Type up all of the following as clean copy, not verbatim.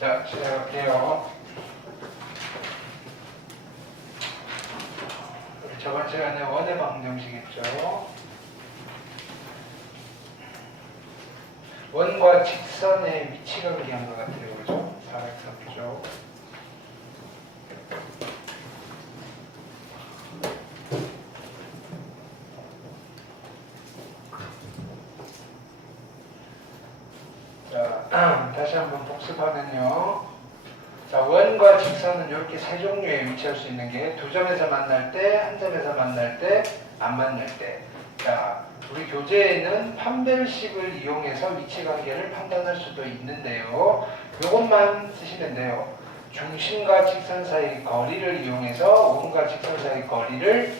자, 시작할게요. 우리 저번 시간에 원의 방정식 했죠. 원과 직선의 위치가 그리한 것 같아요. 그죠? 사각형이죠. 자, 다시 한번 복습하면요. 자, 원과 직선은 이렇게 세 종류에 위치할 수 있는 게 두 점에서 만날 때, 한 점에서 만날 때, 안 만날 때. 자, 우리 교재에는 판별식을 이용해서 위치관계를 판단할 수도 있는데요. 이것만 쓰시면 돼요. 중심과 직선 사이 거리를 이용해서 원과 직선 사이 거리를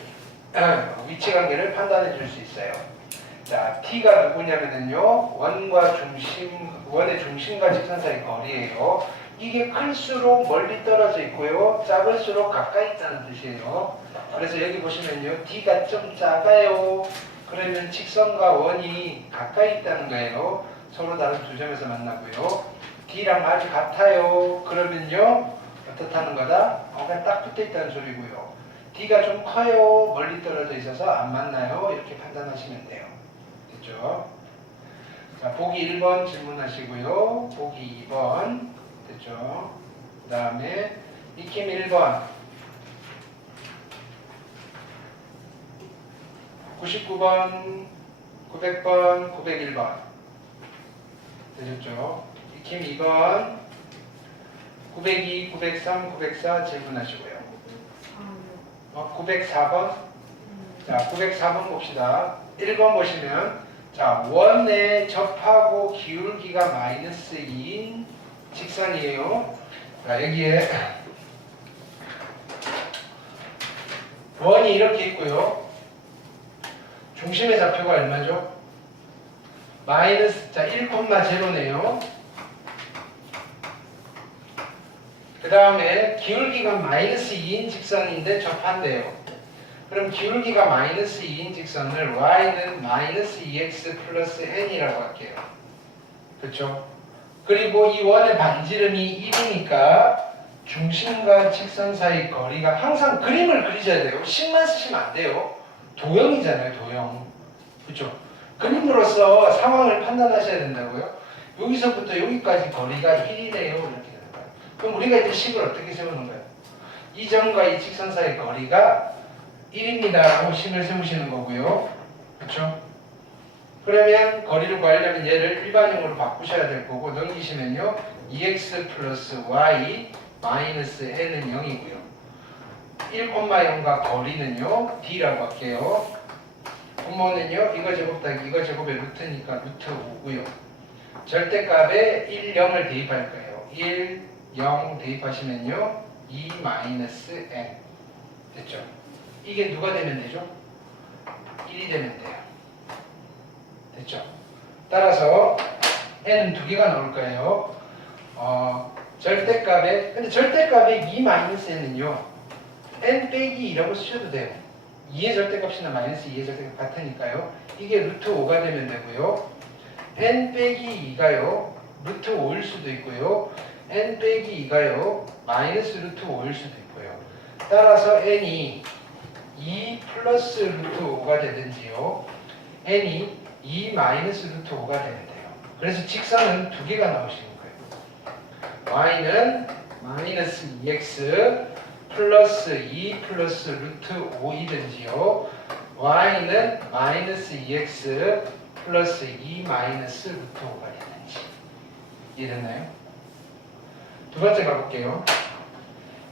위치관계를 판단해 줄 수 있어요. 자, t가 누구냐면요. 원의 중심과 직선 사이 거리예요. 이게 클수록 멀리 떨어져 있고요. 작을수록 가까이 있다는 뜻이에요. 그래서 여기 보시면요. d가 좀 작아요. 그러면 직선과 원이 가까이 있다는 거예요. 서로 다른 두 점에서 만나고요. d랑 아주 같아요. 그러면요. 어떻다는 거다? 그냥 딱 붙어 있다는 소리고요. d가 좀 커요. 멀리 떨어져 있어서 안 만나요. 이렇게 판단하시면 돼요. 됐죠? 자, 보기 1번 질문하시고요. 보기 2번 됐죠? 그 다음에 익힘 1번 99번 900번 901번 되셨죠? 익힘 2번 902, 903, 904 질문하시고요. 904번 자, 904번 봅시다. 1번 보시면 자, 원에 접하고 기울기가 마이너스 2인 직선이에요. 자, 여기에 원이 이렇게 있고요. 중심의 좌표가 얼마죠? 마이너스, 자, 1,0네요. 그 다음에 기울기가 마이너스 2인 직선인데 접한대요. 그럼 기울기가 마이너스 2인 직선을 y는 마이너스 2x 플러스 n이라고 할게요. 그렇죠? 그리고 이 원의 반지름이 1이니까 중심과 직선 사이 거리가 항상 그림을 그리셔야 돼요. 식만 쓰시면 안 돼요. 도형이잖아요, 도형. 그렇죠? 그림으로써 상황을 판단하셔야 된다고요. 여기서부터 여기까지 거리가 1이래요. 이렇게 되는 거예요. 그럼 우리가 이제 식을 어떻게 세우는 거예요? 이 점과 이 직선 사이 거리가 1입니다 라고 식을 세우시는 거고요. 그렇죠? 그러면 거리를 구하려면 얘를 일반형으로 바꾸셔야 될 거고 넘기시면요. 2x 플러스 y 마이너스 n은 0이고요. 1,0과 거리는요. d라고 할게요. 분모는요. 이거 제곱 더하기 이거 제곱의 루트니까 루트 5고요. 절대값에 1, 0을 대입할 거예요. 1, 0 대입하시면요. 2 마이너스 n 됐죠? 이게 누가 되면 되죠? 1이 되면 돼요. 됐죠? 따라서 n은 두 개가 나올 거예요. 절대값에 근데 절대값에 2-n은요 n 빼기 2라고 쓰셔도 돼요. 2의 절대값이나 마이너스 2의 절대값 같으니까요. 이게 루트 5가 되면 되고요. n 빼기 2가요 루트 5일 수도 있고요. n 빼기 2가요 마이너스 루트 5일 수도 있고요. 따라서 n이 2 플러스 루트 5가 되든지요. n이 2 마이너스 루트 5가 되면 돼요. 그래서 직선은 두 개가 나오시는 거예요. y는 마이너스 2x 플러스 2 플러스 루트 5이든지요. y는 마이너스 2x 플러스 2 마이너스 루트 5가 되든지. 이해됐나요? 두 번째 가볼게요.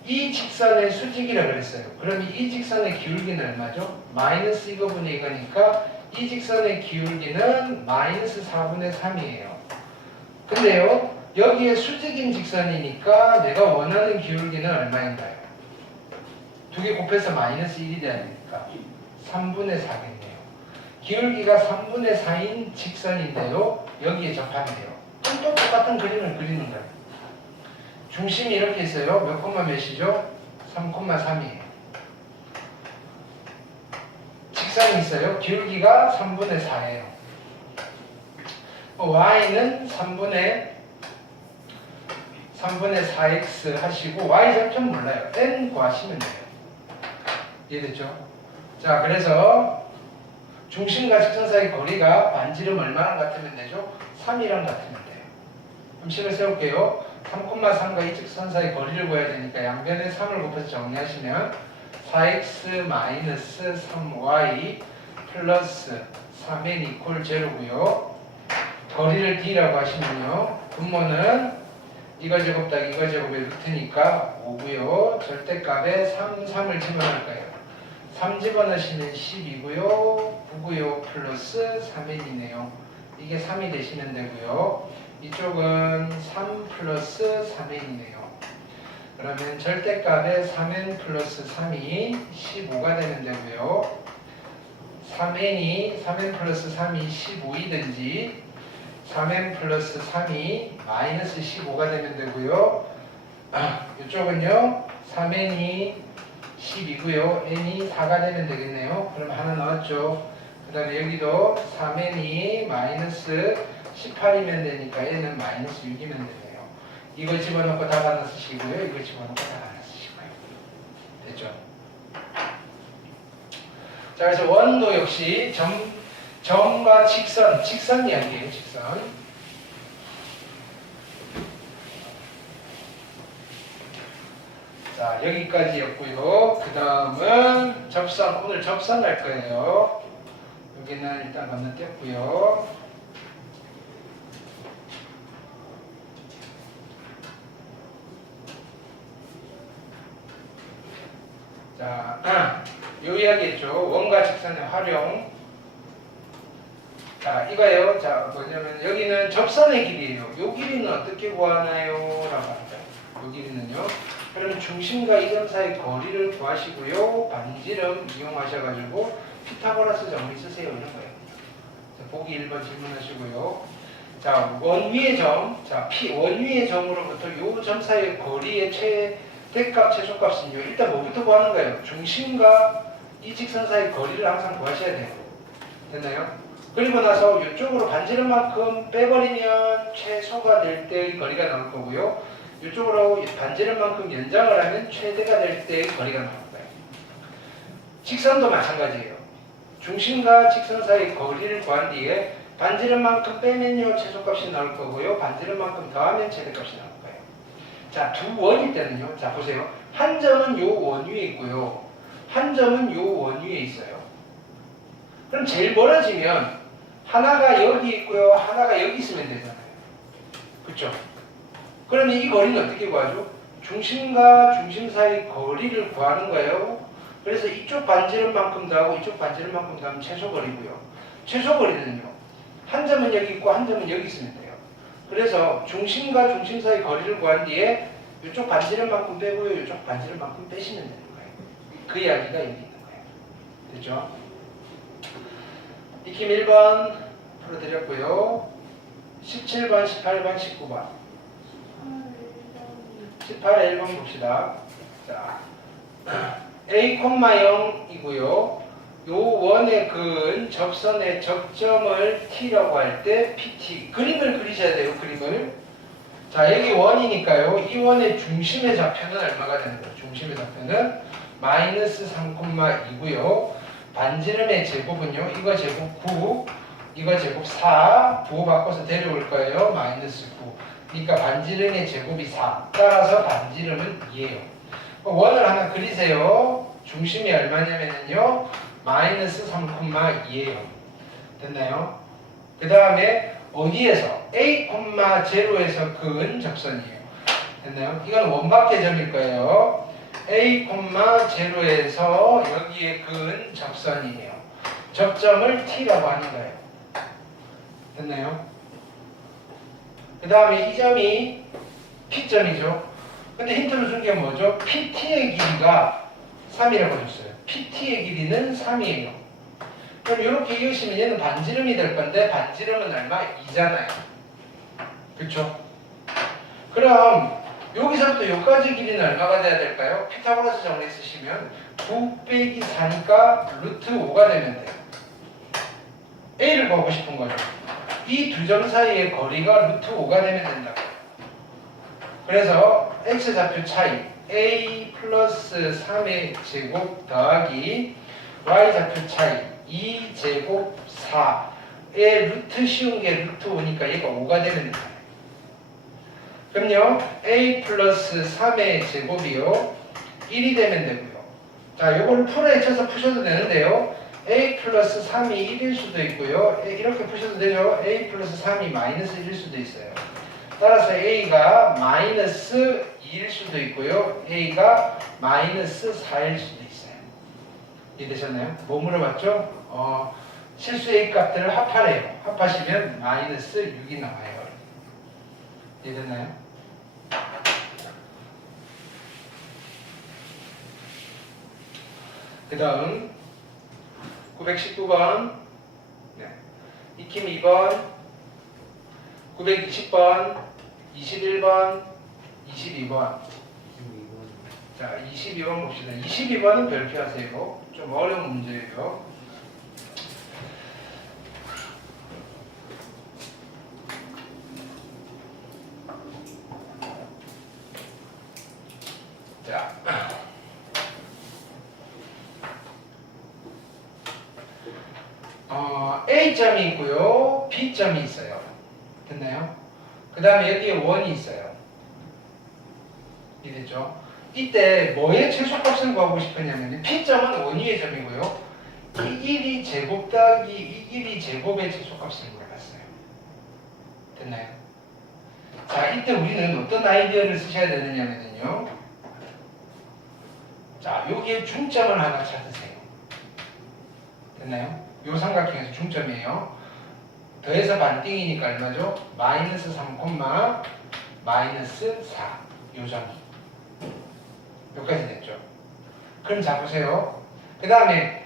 이 직선의 수직이라고 그랬어요. 그럼 이 직선의 기울기는 얼마죠? 마이너스 이거분의 이거니까 이 직선의 기울기는 마이너스 4분의 3이에요. 근데요, 여기에 수직인 직선이니까 내가 원하는 기울기는 얼마인가요? 두 개 곱해서 마이너스 1이 돼야 되니까 3분의 4겠네요. 기울기가 3분의 4인 직선인데요, 여기에 접한대요. 그럼 또 똑같은 그림을 그리는 거예요. 중심이 이렇게 있어요. 몇 콤마 몇이죠? 3,3이에요. 직선이 있어요. 기울기가 3분의 4예요. y는 3분의 3분의 4x 하시고 y절편 몰라요. n 구하시면 돼요. 이해됐죠? 자, 그래서 중심과 직선 사이 거리가 반지름 얼마랑 같으면 되죠? 3이랑 같으면 돼요. 그럼 식을 세울게요. 3,3과 이 직선 사이 거리를 구해야 되니까 양변에 3을 곱해서 정리하시면 4x 3y 플러스 3n 이퀄 제로고요. 거리를 d라고 하시면요. 분모는 이거 제곱 딱 이거 제곱의 루트니까 5고요. 절대값에 3을 집어넣을 거예요. 3 집어넣으시면 10이고요. 9고요. 플러스 3n이네요. 이게 3이 되시면 되고요. 이쪽은 3 플러스 3n이네요. 그러면 절대값에 3n 플러스 3이 15가 되면 되고요. 3n 플러스 3이 15이든지 3n 플러스 3이 마이너스 15가 되면 되고요. 이쪽은요. 3n이 10이고요. n이 4가 되면 되겠네요. 그럼 하나 넣었죠. 그 다음에 여기도 3n이 마이너스 18이면 되니까 n은 마이너스 6이면 되네요. 이거 집어넣고 답 하나 쓰시고요. 이거 집어넣고 답 하나 쓰시고요. 됐죠? 자, 그래서 원도 역시 점과 직선 이야기예요. 직선. 자, 여기까지였고요. 그 다음은 접선. 오늘 접선 할 거예요. 여기는 일단 건너뛰었고요. 자, 요 이야기했죠. 원과 직선의 활용. 자, 이거예요. 자, 뭐냐면 여기는 접선의 길이에요. 요 길이는 어떻게 구하나요? 라고 합니다. 요 길이는요. 그러면 중심과 이 점 사이 거리를 구하시고요. 반지름 이용하셔가지고 피타고라스 정리 쓰세요. 이런 거예요. 자, 보기 1번 질문하시고요. 자, 원 위의 점. 자, 원 위의 점으로부터 요 점 사이의 거리의 최대값, 최소값은요. 일단 뭐부터 구하는 거예요? 중심과 이 직선 사이 거리를 항상 구하셔야 돼요. 됐나요? 그리고 나서 이쪽으로 반지름만큼 빼버리면 최소가 될 때의 거리가 나올 거고요. 이쪽으로 반지름만큼 연장을 하면 최대가 될 때의 거리가 나올 거예요. 직선도 마찬가지예요. 중심과 직선 사이 거리를 구한 뒤에 반지름만큼 빼면요 최소값이 나올 거고요. 반지름만큼 더하면 최대값이 나올 거예요. 자, 두 원일 때는요. 자, 보세요. 한 점은 요 원 위에 있고요. 한 점은 요 원 위에 있어요. 그럼 제일 멀어지면 하나가 여기 있고요. 하나가 여기 있으면 되잖아요. 그쵸? 그러면 이 거리는 어떻게 구하죠? 중심과 중심 사이 거리를 구하는 거예요. 그래서 이쪽 반지름만큼 더하고 이쪽 반지름만큼 더하면 최소 거리고요. 최소 거리는요. 한 점은 여기 있고 한 점은 여기 있으면 돼요. 그래서 중심과 중심 사이 거리를 구한 뒤에 이쪽 반지름만큼 빼고요. 이쪽 반지름만큼 빼시면 되는 거예요. 그 이야기가 여기 있는 거예요. 됐죠? 익힘 1번 풀어드렸고요. 17번, 18번, 19번 18에 1번 봅시다. 자, A, 0이고요. 요 원에 그은 접선의 접점을 T라고 할 때 PT. 그림을 그리셔야 돼요. 그림을. 자, 여기 원이니까요. 이 원의 중심의 좌표는 얼마가 되는 거예요? 중심의 좌표는 마이너스 3,2고요. 반지름의 제곱은요. 이거 제곱 9, 이거 제곱 4. 부호 바꿔서 데려올 거예요. 마이너스 9. 그러니까 반지름의 제곱이 4. 따라서 반지름은 2예요. 원을 하나 그리세요. 중심이 얼마냐면요. 마이너스 3,2예요. 됐나요? 그 다음에 어디에서? A, 0에서 그은 접선이에요. 됐나요? 이건 원밖의 점일 거예요. A, 0에서 여기에 그은 접선이에요. 접점을 T라고 하는 거예요. 됐나요? 그 다음에 이 점이 P점이죠. 근데 힌트를 준 게 뭐죠? PT의 길이가 3이라고 줬어요. PT의 길이는 3이에요. 그럼 이렇게 이으시면 얘는 반지름이 될 건데 반지름은 얼마? 2잖아요. 그렇죠? 그럼 여기서부터 여기까지 길이는 얼마가 돼야 될까요? 피타고라스 정리 쓰시면 9 빼기 4니까 루트 5가 되면 돼요. A를 구하고 싶은 거죠. 이 두 점 사이의 거리가 루트 5가 되면 된다고. 그래서 x좌표 차이 a 플러스 3의 제곱 더하기 y좌표 차이 2제곱 4의 루트 씌운 게 루트 5니까 얘가 5가 되는 거예요. 그럼요 a 플러스 3의 제곱이요 1이 되면 되고요. 자, 요걸 풀에 쳐서 푸셔도 되는데요. a 플러스 3이 1일 수도 있고요. 이렇게 푸셔도 되죠. a 플러스 3이 마이너스 1일 수도 있어요. 따라서 a가 마이너스 2일 수도 있고요. a가 마이너스 4일 수도 있어요. 이해되셨나요? 뭐 물어봤죠? 실수 a 값들을 합하래요. 합하시면 마이너스 6이 나와요. 이해됐나요? 그 다음 919번 익힘 2번 920번 21번 22번 자 22번 봅시다. 22번은 별표 하세요. 좀 어려운 문제예요. 자 A점이 있고요. B점이 있어요. 됐나요? 그 다음에 여기에 원이 있어요. 이해됐죠? 이때 뭐의 최소값을 구하고 싶었냐면 P점은 원위의 점이고요. 이 길이 제곱 더하기 이 길이 제곱의 최소값을 물어봤어요. 됐나요? 자, 이때 우리는 어떤 아이디어를 쓰셔야 되느냐면요. 자, 여기에 중점을 하나 찾으세요. 됐나요? 요 삼각형에서 중점이에요. 더해서 반띵이니까 얼마죠? 마이너스 3, 마이너스 4. 요 점이. 여기까지 됐죠? 그럼 자 보세요. 그 다음에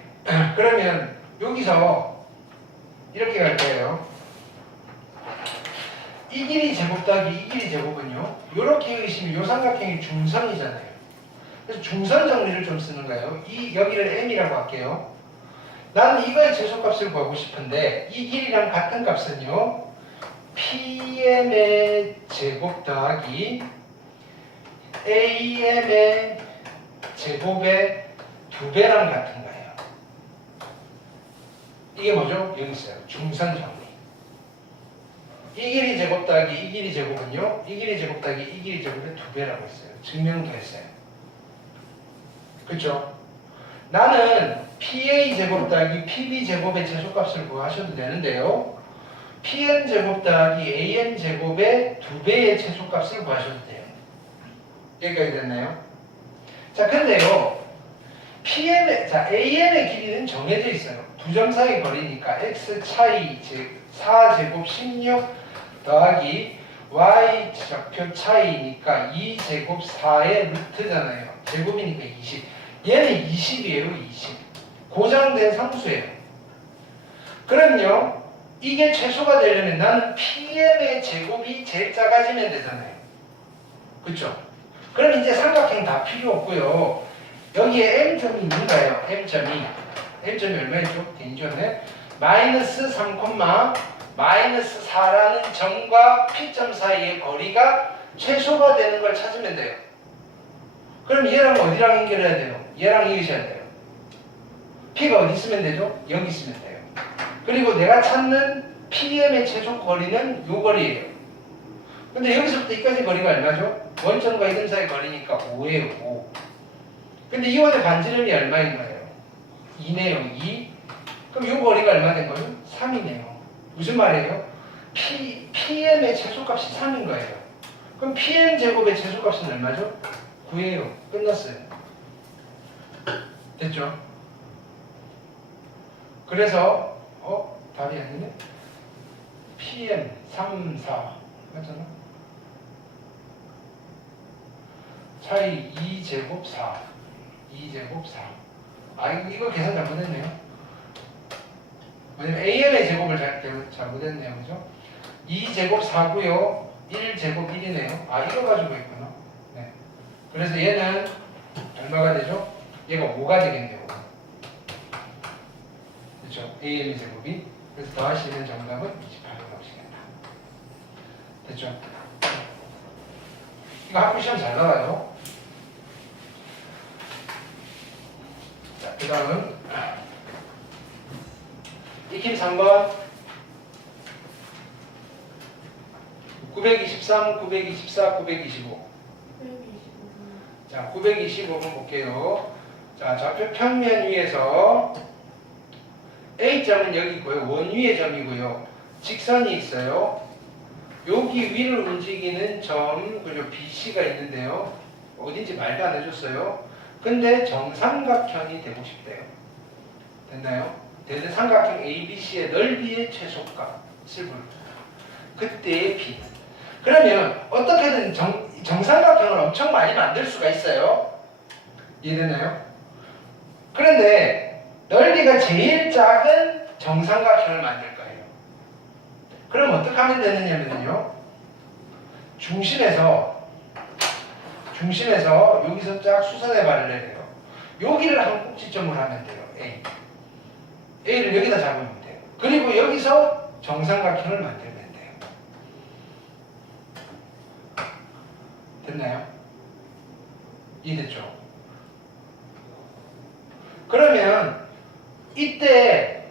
그러면 여기서 이렇게 갈 거예요. 이 길이 제곱 더하기 이 길이 제곱은요. 요렇게 그리시면 요 삼각형이 중선이잖아요. 그래서 중선 정리를 좀 쓰는 거예요. 이 여기를 m이라고 할게요. 나는 이거의 최소값을 구하고 싶은데 이 길이랑 같은 값은요. PM의 제곱 더하기 AM의 제곱의 2배랑 같은 거예요. 이게 뭐죠? 여기 있어요. 중선 정리. 이 길이 제곱 더하기 이 길이 제곱은요. 이 길이 제곱 더하기 이 길이 제곱의 2배라고 했어요. 증명도 했어요. 그렇죠? 나는 PA 제곱 더하기 PB 제곱의 최소값을 구하셔도 되는데요. PM 제곱 더하기 AM 제곱의 2배의 최소값을 구하셔도 돼요. 여기까지 됐나요? 자, 근데요. AM의 길이는 정해져 있어요. 두 점 사이 거리니까 X 차이 4제곱 16 더하기 Y 좌표 차이니까 2제곱 4의 루트잖아요. 제곱이니까 20. 얘는 20이에요, 20. 고정된 상수예요. 그럼요, 이게 최소가 되려면 나는 PM의 제곱이 제일 작아지면 되잖아요. 그쵸? 그럼 이제 삼각형 다 필요 없고요. 여기에 M점이 있는가요? M점이 얼마였죠? 대인전에 마이너스 3, 마이너스 4라는 점과 P점 사이의 거리가 최소가 되는 걸 찾으면 돼요. 그럼 얘랑 어디랑 연결해야 돼요? 얘랑 이으셔야 돼요. P가 어디 있으면 되죠? 여기 있으면 돼요. 그리고 내가 찾는 PM의 최소 거리는 요 거리예요. 근데 여기서부터 여기까지 거리가 얼마죠? 원점과 이점 사이 거리니까 5예요. 5. 근데 이 원의 반지름이 얼마인 거예요? 2네요. 2. 그럼 요 거리가 얼마 된 거죠? 3이네요. 무슨 말이에요? PM의 최소값이 3인 거예요. 그럼 PM 제곱의 최소값은 얼마죠? 9예요. 끝났어요. 됐죠? 그래서 답이 아니네. PM 3, 4 맞잖아. 차이 2제곱 4. 2제곱 4. 아, 이거 계산 잘못했네요. 왜냐면 AM의 제곱을 잘못했네요. 그죠? 2제곱 4고요. 1제곱 1이네요. 아, 이거 가지고 있구나. 네. 그래서 얘는 얼마가 되죠? 얘가 5가 되겠네요. 그렇죠? AM의 제곱이. 그래서 더하시면 정답은 28로 나오시겠다. 됐죠? 이거 학교 시험 잘 나와요. 자, 그 다음은 익힘 3번 923, 924, 925. 자, 925번 볼게요. 자, 좌표 평면 위에서 A점은 여기 있고요. 원 위의 점이고요. 직선이 있어요. 여기 위를 움직이는 점, 그죠? BC가 있는데요. 어딘지 말도 안 해줬어요. 근데 정삼각형이 되고 싶대요. 됐나요? 되는 삼각형 ABC의 넓이의 최소값을 부릅니다. 그때의 B는. 그러면 어떻게든 정삼각형을 엄청 많이 만들 수가 있어요. 이해되나요? 그런데 넓이가 제일 작은 정삼각형을 만들 거예요. 그럼 어떻게 하면 되느냐면요. 중심에서 여기서 쫙 수선해 발을 내려요. 여기를 한 꼭지점으로 하면 돼요. A를 여기다 잡으면 돼요. 그리고 여기서 정삼각형을 만들면 돼요. 됐나요? 이해됐죠? 그러면 이때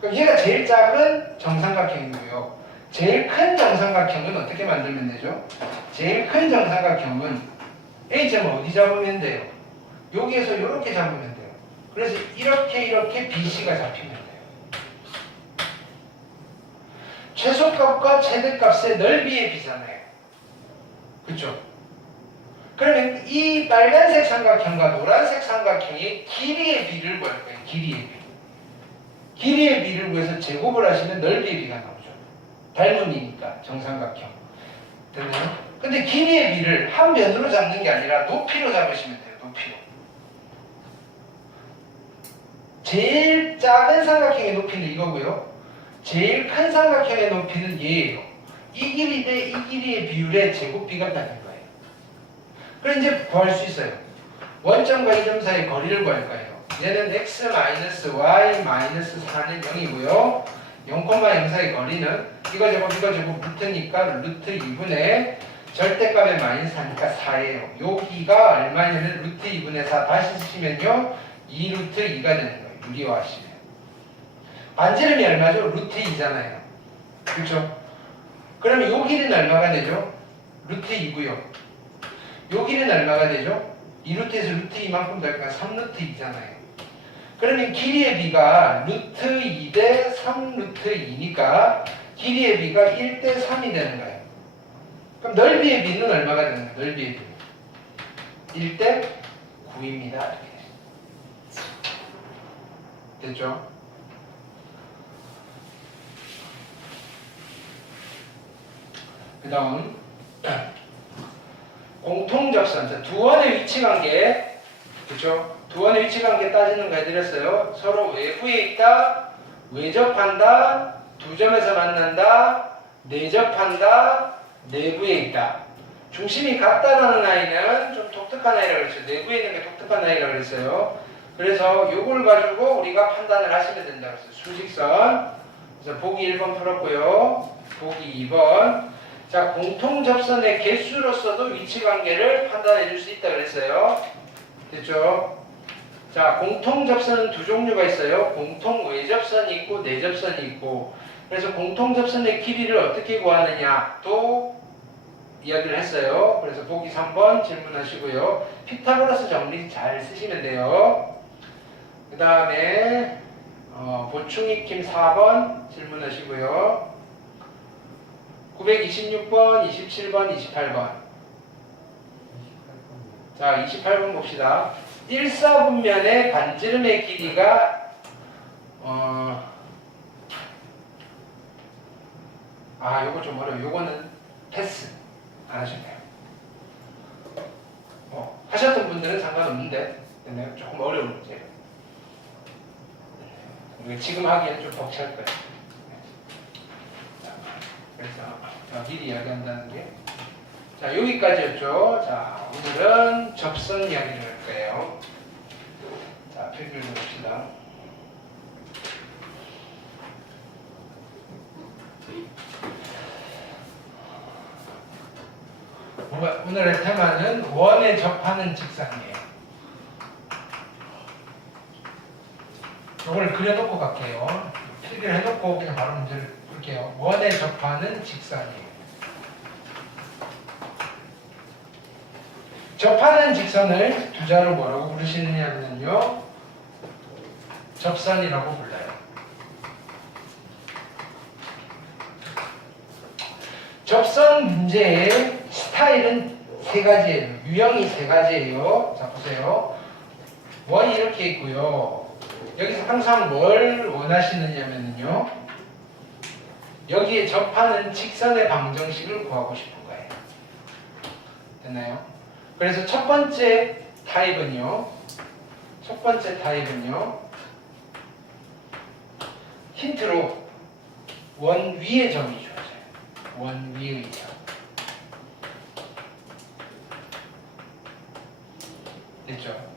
그럼 얘가 제일 작은 정삼각형이고요. 제일 큰 정삼각형은 어떻게 만들면 되죠? 제일 큰 정삼각형은 A점을 어디 잡으면 돼요? 여기에서 이렇게 잡으면 돼요. 그래서 이렇게 BC가 잡히면 돼요. 최소값과 최대값의 넓이의 비잖아요. 그렇죠? 그러면 이 빨간색 삼각형과 노란색 삼각형의 길이의 비를 구할 거예요. 길이의 비. 길이의 비를 구해서 제곱을 하시면 넓이의 비가 나오죠. 닮음이니까 정삼각형. 됐나요? 근데 길이의 비를 한 변으로 잡는 게 아니라 높이로 잡으시면 돼요. 높이로. 제일 작은 삼각형의 높이는 이거고요. 제일 큰 삼각형의 높이는 얘예요. 이 길이 대 이 길이의 비율의 제곱비가 나는 거예요. 그럼 이제 구할 수 있어요. 원점과 이 점 사이의 거리를 구할 거예요. 얘는 x-y-4는 0이고요. 0,0 사이 거리는 이거 제곱 루트니까 루트 2분의 절대값의 마이너스 하니까 4예요. 여기가 얼마냐면 루트 2분의 4 다시 쓰시면요 2루트 2가 되는 거예요. 유리화하시면 반지름이 얼마죠? 루트 2잖아요. 그렇죠? 그러면 요 길이는 얼마가 되죠? 루트 2고요. 요 길이는 얼마가 되죠? 2루트에서 루트 2만큼 더니까 3루트 2잖아요. 그러면 길이의 비가 루트 2 대 3루트 2니까 길이의 비가 1 대 3이 되는 거예요. 그럼 넓이의 비는 얼마가 되는 거예요? 넓이의 비 1 대 9입니다. 이렇게. 됐죠? 그 다음 공통접선 두 원의 위치관계 그렇죠? 두 원의 위치관계 따지는 거 해드렸어요. 서로 외부에 있다, 외접한다, 두 점에서 만난다, 내접한다, 내부에 있다. 중심이 같다라는 아이는 좀 독특한 아이라고 그랬어요. 내부에 있는 게 독특한 아이라고 그랬어요. 그래서 요걸 가지고 우리가 판단을 하시면 된다고 했어요. 수직선. 그래서 보기 1번 풀었고요. 보기 2번. 자, 공통접선의 개수로서도 위치관계를 판단해 줄 수 있다 그랬어요. 됐죠? 자, 공통접선은 두 종류가 있어요. 공통외접선이 있고 내접선이 있고. 그래서 공통접선의 길이를 어떻게 구하느냐 또 이야기를 했어요. 그래서 보기 3번 질문하시고요. 피타고라스 정리 잘 쓰시면 돼요. 그 다음에 보충익힘 4번 질문하시고요. 926번, 27번, 28번. 자, 28번 봅시다. 1사분면의 반지름의 길이가 요거 좀 어려워요. 요거는 패스 안 하셨나요? 하셨던 분들은 상관없는데 됐나요? 조금 어려운 문제예요. 지금 하기에는 좀 벅찰 거예요. 자, 그래서 미리 이야기한다는 게 자, 여기까지였죠. 자, 오늘은 접선 이야기를 할 거예요. 자, 표기를 봅시다. 오늘의 테마는 원에 접하는 직선이에요. 이걸 그려놓고 갈게요. 필기를 해놓고 그냥 바로 문제를 풀게요. 원에 접하는 직선이에요. 접하는 직선을 두 자로 뭐라고 부르시느냐면요, 접선이라고 불러요. 접선 문제의 스타일은 세 가지예요. 유형이 세 가지예요. 자, 보세요. 원이 이렇게 있고요. 여기서 항상 뭘 원하시느냐면요, 여기에 접하는 직선의 방정식을 구하고 싶은 거예요. 됐나요? 그래서 첫 번째 타입은요, 힌트로 원 위의 점이 주어져요. 원 위의 점. 됐죠?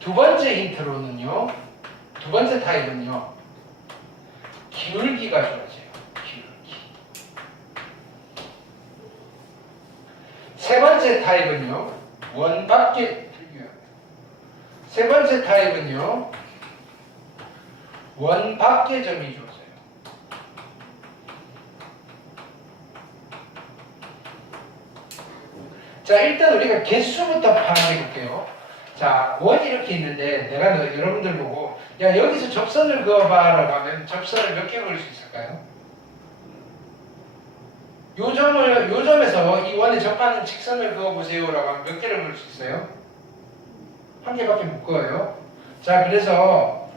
두 번째 힌트로는요, 두 번째 타입은요, 기울기가 주어져요. 기울기. 세 번째 타입은요, 원 밖에, 세 번째 타입은요, 원 밖의 점이 주어져요. 자, 일단 우리가 개수부터 파악해 볼게요. 자, 원이 이렇게 있는데 내가 여러분들 보고 야, 여기서 접선을 그어봐라고 하면 접선을 몇 개 그릴 수 있을까요? 요 점에서 이 원에 접하는 직선을 그어보세요라고 하면 몇 개를 그릴 수 있어요? 한 개밖에 못 그어요. 자, 그래서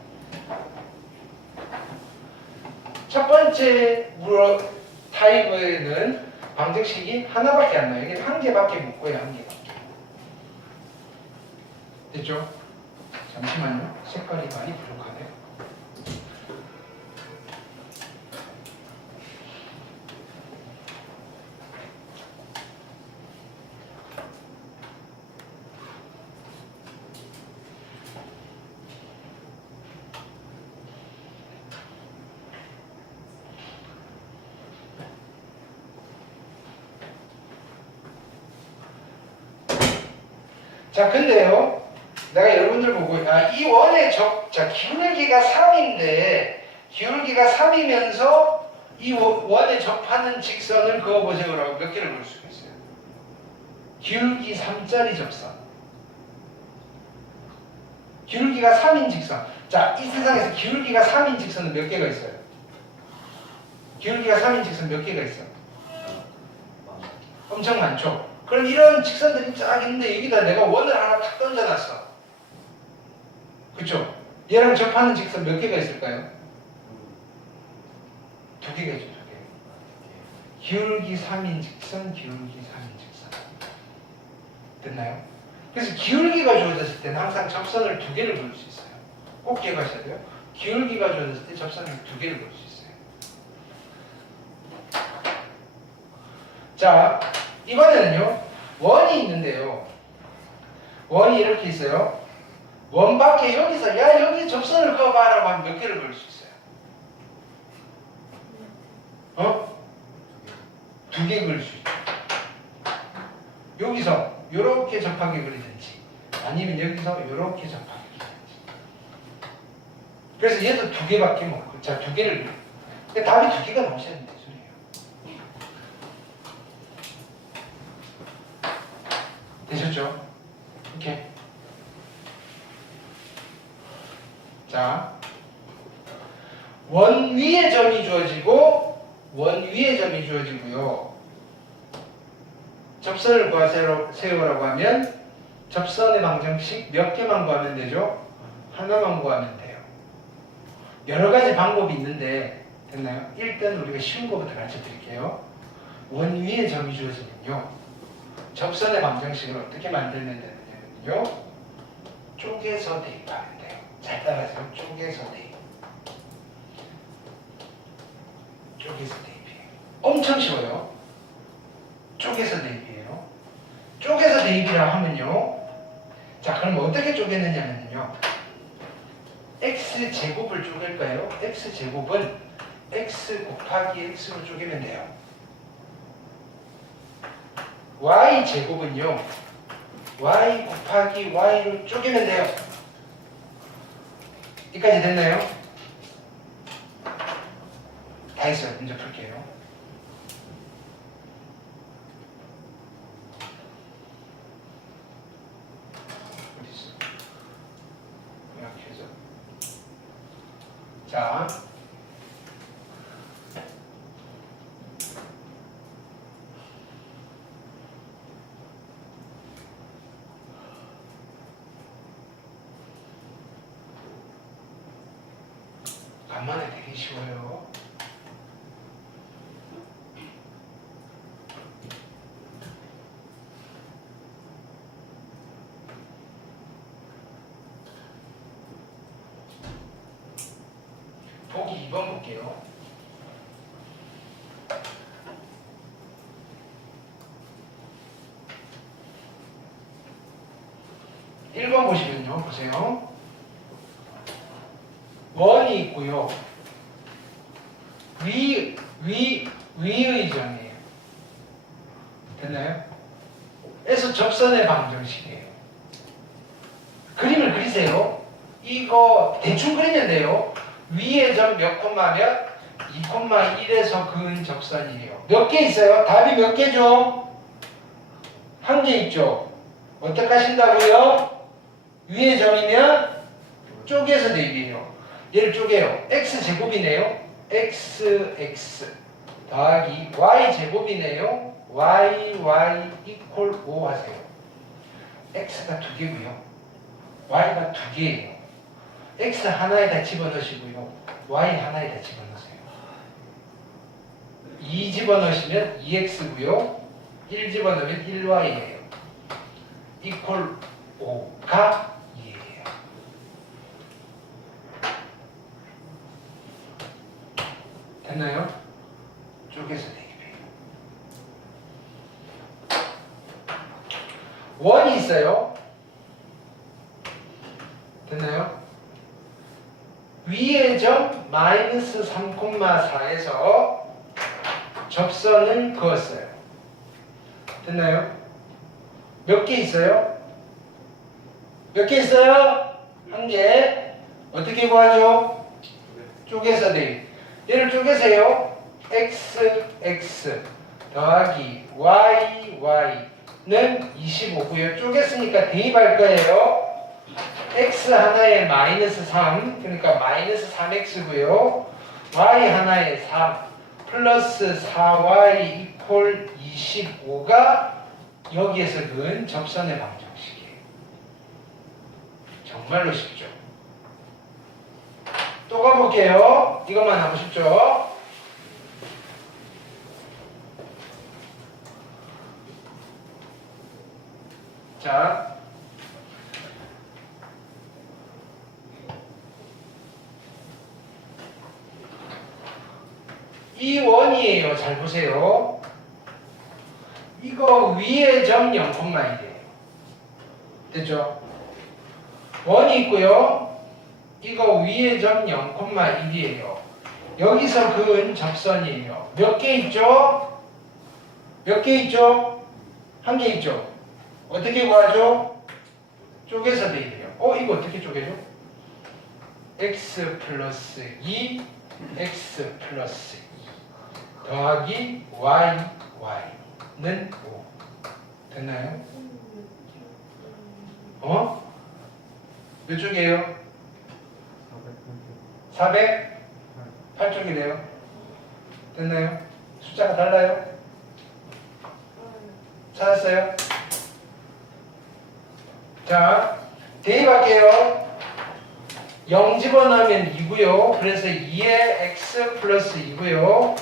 첫 번째 타입에는 방정식이 하나밖에 안 나요. 이게 한 개밖에 못 구해요. 한 개밖에. 됐죠? 잠시만요. 색깔이 많이 부족하네요. 자, 근데요, 내가 여러분들 보고, 이 원의 자, 기울기가 3인데, 기울기가 3이면서 이 원에 접하는 직선을 그어보세요라고 몇 개를 볼 수가 있어요? 기울기 3짜리 접선. 기울기가 3인 직선. 자, 이 세상에서 기울기가 3인 직선은 몇 개가 있어요? 기울기가 3인 직선 몇 개가 있어요? 엄청 많죠? 그럼 이런 직선들이 쫙 있는데 여기다 내가 원을 하나 탁 던져놨어. 그쵸? 얘랑 접하는 직선 몇 개가 있을까요? 두 개가 있죠, 두 개. 기울기 3인 직선, 기울기 3인 직선. 됐나요? 그래서 기울기가 주어졌을 때는 항상 접선을 두 개를 그릴 수 있어요. 꼭 기억하셔야 돼요. 기울기가 주어졌을 때 접선을 두 개를 그릴 수 있어요. 자, 이번에는요, 원이 있는데요. 원이 이렇게 있어요. 원 밖에 여기서 야, 여기 접선을 그어봐라고 하면 몇 개를 그릴 수 있어요? 두 개 그릴 수 있죠. 여기서 이렇게 접하게 그리든지 아니면 여기서 이렇게 접하게 그리든지. 그래서 얘도 두 개밖에 못 그려. 자, 두 개를 그려. 그러니까 답이 두 개가 나오셔야 된다 소리예요. 되셨죠? 이렇게. 자, 원 위에 점이 주어지고 원 위에 점이 주어지고요. 접선을 구하세요라고 하면 접선의 방정식 몇 개만 구하면 되죠? 하나만 구하면 돼요. 여러 가지 방법이 있는데 됐나요? 일단 우리가 쉬운 것부터 가르쳐 드릴게요. 원 위에 점이 주어지면요, 접선의 방정식을 어떻게 만들면 되느냐면요, 쪼개서 대입하면 돼요. 잘 따라하세요. 쪼개서 대입. 쪼개서 대입이에요. 엄청 쉬워요. 쪼개서 대입이에요. 쪼개서 대입이라 하면요, 자, 그럼 어떻게 쪼개느냐면요, x제곱을 쪼갤까요? x제곱은 x 곱하기 x로 쪼개면 돼요. y 제곱은요. y 곱하기 y로 쪼개면 돼요. 여기까지 됐나요? 다 했어요. 문제 풀게요. 어디 있어? 이렇게 해서. 자. 간만에 되게 쉬워요. 보기 2번 볼게요. 1번 보시면요. 보세요. 원이 있고요. 위의 점이에요. 됐나요? 에서 접선의 방정식이에요. 그림을 그리세요. 이거 대충 그리면 돼요. 위의 점 몇 콤마 몇? 2,1에서 그은 접선이에요. 몇 개 있어요? 답이 몇 개죠? 한 개 있죠? 어떻게 하신다고요? 위의 점이면 쪼개서 대입이에요. 얘를 쪼개요. x제곱이네요. x 더하기 y제곱이네요. y 이퀄 5 하세요. x가 2개고요. y가 2개예요. x 하나에다 집어넣으시고요. y 하나에다 집어넣으세요. 2 집어넣으시면 2x고요. 1 집어넣으면 1y예요. 이퀄 5가 2예요. 됐나요? 쪼개서 대입해요. 원이 있어요. 됐나요? 위의 점 마이너스 3,4에서 접선을 그었어요. 됐나요? 몇 개 있어요? 몇 개 있어요? 한 개. 어떻게 구하죠? 쪼개서 대입. 얘를 쪼개세요. x 더하기 y는 25고요. 쪼갰으니까 대입할 거예요. x 하나에 마이너스 3, 그러니까 마이너스 3x고요. y 하나에 3 플러스 4y 이퀄 25가 여기에서 그은 접선의 방정식이에요. 정말로 쉽죠? 또 가볼게요. 이것만 하고 싶죠? 자. 이 원이에요. 잘 보세요. 이거 위의 점 0,1이에요. 됐죠? 원이 있고요. 이거 위의 점 0,1이에요. 여기서 그은 접선이에요. 몇 개 있죠? 몇 개 있죠? 한 개 있죠? 어떻게 구하죠? 쪼개서 대입해요. 이거 어떻게 쪼개죠? x 플러스 2, x 플러스 2 더하기 y는 5. 됐나요? 몇 쪽이에요? 400? 8쪽이래요. 됐나요? 숫자가 달라요? 찾았어요? 자, 대입할게요. 0 집어넣으면 2고요. 그래서 2에 x 플러스 2고요.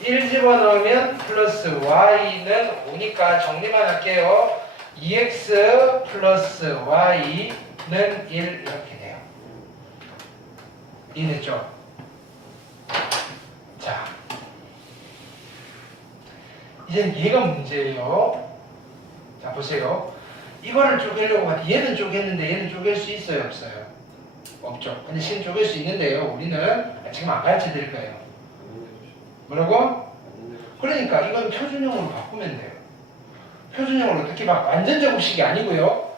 1 집어넣으면 플러스 y는 5니까 정리만 할게요. 2x 플러스 y는 1 이렇게 돼요. 이해됐죠? 자, 이젠 얘가 문제예요. 자, 보세요. 이거를 쪼개려고 하면 얘는 쪼갰는데 얘는 쪼갤 수 있어요? 없어요? 없죠. 근데 실은 쪼갤 수 있는데요. 우리는 지금 안 가르쳐 드릴 거예요. 뭐라고? 그러니까 이건 표준형으로 바꾸면 돼요. 표준형을 어떻게 막 완전 제곱식이 아니고요.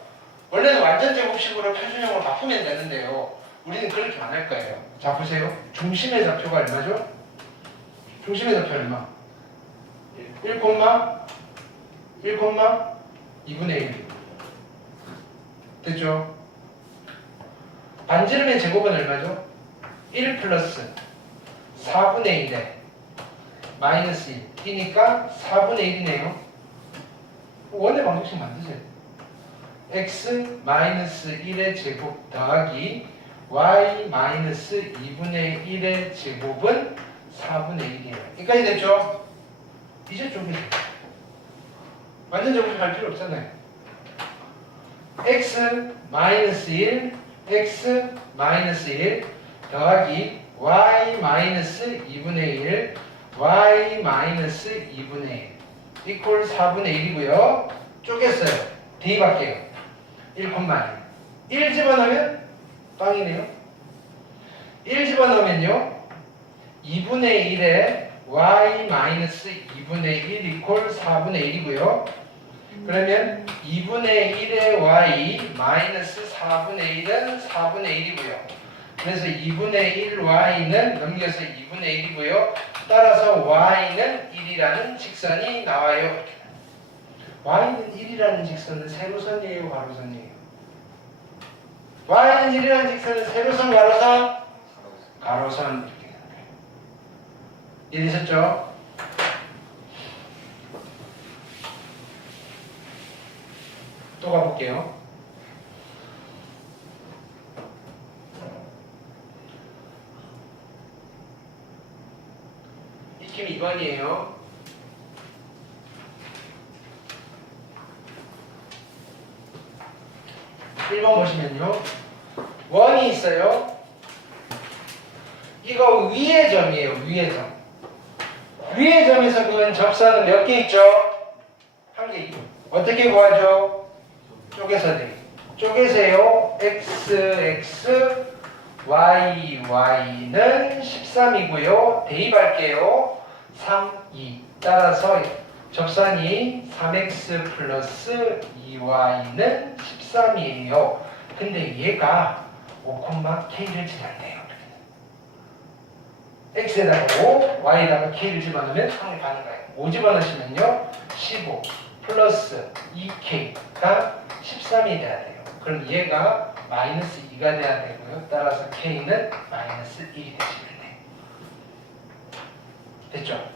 원래는 완전 제곱식으로 표준형으로 바꾸면 되는데요. 우리는 그렇게 안 할 거예요. 자 보세요. 중심의 좌표가 얼마죠? 중심의 좌표 얼마? 1, 2분의 1 됐죠? 반지름의 제곱은 얼마죠? 1 플러스 4분의 1에 마이너스 1이니까 4분의 1이네요. 원의 방정식 만드세요. x 마이너스 1의 제곱 더하기 y 마이너스 2분의 1의 제곱은 4분의 1이에요. 여기까지 됐죠? 이제 쪼개세요. 완전 제곱할 필요 없잖아요. x 마이너스 1 x 마이너스 1 더하기 y 마이너스 2분의 1 y 마이너스 2분의 1 이퀄 4분의 1이고요. 쪼갰어요. 대입할게요. 1, 1 집어넣으면 빵이네요. 1 집어넣으면요. 2분의 1에 y 마이너스 2분의 1 이퀄 4분의 1이고요. 그러면 2분의 1의 y 마이너스 4분의 1은 4분의 1이고요. 그래서 2분의 1y는 넘겨서 2분의 1이고요. 따라서 y는 1이라는 직선이 나와요. y는 1이라는 직선은 세로선이에요, 가로선이에요? y는 1이라는 직선은 세로선, 가로선? 가로선 이렇게 되는 거예요. 이해되셨죠? 또 가볼게요. 익힘 2번이에요. 1번 보시면요. 원이 있어요. 이거 위의 점이에요. 위의 점. 위의 점에서 그은 접선은 몇 개 있죠? 한 개 있죠. 어떻게 구하죠? 쪼개서 돼. 쪼개세요. x, x, y, y는 13이고요. 대입할게요. 3, 2. 따라서 접선이 3x 플러스 2y는 13이에요. 근데 얘가 5,k를 지난대요. x에다가 5, y에다가 k를 집어넣으면 3을 가는 거예요. 5 집어넣으시면요. 15 플러스 2k가 13이 돼야 돼요. 그럼 얘가 마이너스 2가 돼야 되고요. 따라서 k는 마이너스 1이 되시면 돼요. 됐죠?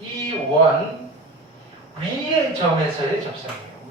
이 원 위의 점에서의 접선이에요.